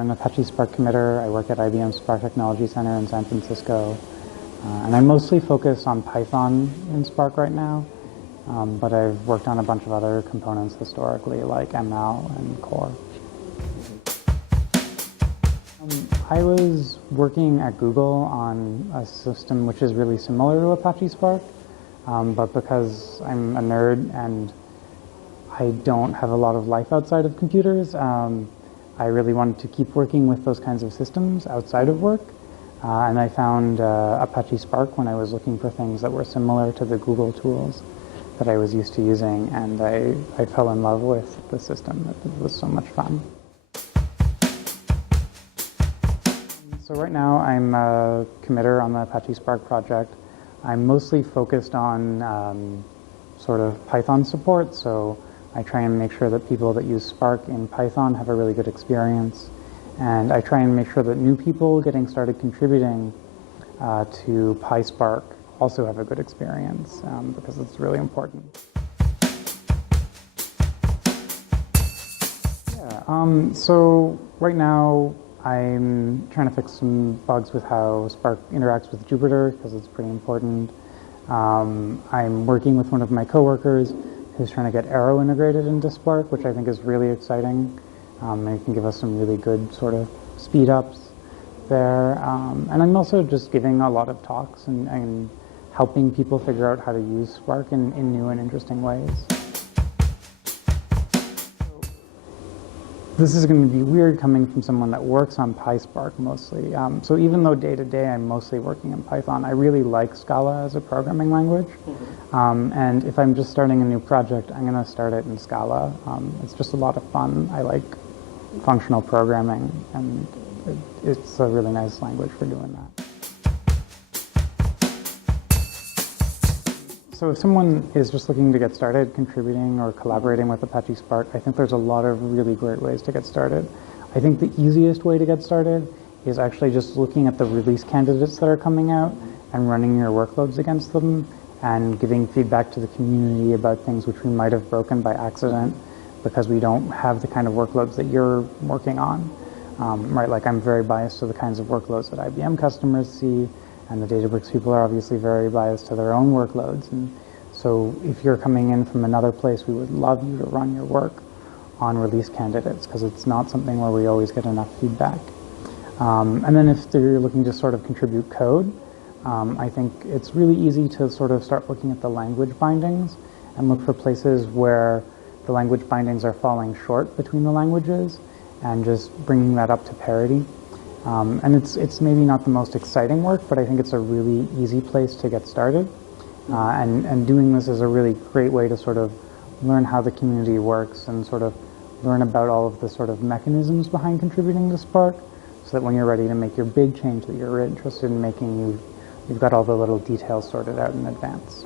I'm an Apache Spark committer. I work at IBM Spark Technology Center in San Francisco. And I mostly focus on Python in Spark right now, but I've worked on a bunch of other components historically, like ML and Core. I was working at Google on a system which is really similar to Apache Spark, but because I'm a nerd and I don't have a lot of life outside of computers, I really wanted to keep working with those kinds of systems outside of work. And I found Apache Spark when I was looking for things that were similar to the Google tools that I was used to using, and I fell in love with the system. It was so much fun. So right now I'm a committer on the Apache Spark project. I'm mostly focused on sort of Python support, so I try and make sure that people that use Spark in Python have a really good experience. And I try and make sure that new people getting started contributing to PySpark also have a good experience, because it's really important. Yeah, so right now I'm trying to fix some bugs with how Spark interacts with Jupyter, because it's pretty important. I'm working with one of my coworkers who's trying to get Arrow integrated into Spark, which I think is really exciting. And it can give us some really good sort of speed ups there. And I'm also just giving a lot of talks and helping people figure out how to use Spark in new and interesting ways. This is going to be weird coming from someone that works on PySpark mostly. So even though day to day I'm mostly working in Python, I really like Scala as a programming language. And if I'm just starting a new project, I'm going to start it in Scala. It's just a lot of fun. I like functional programming, and it's a really nice language for doing that. So if someone is just looking to get started contributing or collaborating with Apache Spark, I think there's a lot of really great ways to get started. I think the easiest way to get started is actually just looking at the release candidates that are coming out and running your workloads against them and giving feedback to the community about things which we might have broken by accident because we don't have the kind of workloads that you're working on. Right, like I'm very biased to the kinds of workloads that IBM customers see, and the Databricks people are obviously very biased to their own workloads. And so if you're coming in from another place, we would love you to run your work on release candidates, because it's not something where we always get enough feedback. And then if you're looking to sort of contribute code, I think it's really easy to sort of start looking at the language bindings and look for places where the language bindings are falling short between the languages and just bringing that up to parity. And it's maybe not the most exciting work, but I think it's a really easy place to get started. And doing this is a really great way to sort of learn how the community works and sort of learn about all of the sort of mechanisms behind contributing to Spark, so that when you're ready to make your big change that you're interested in making, you've got all the little details sorted out in advance.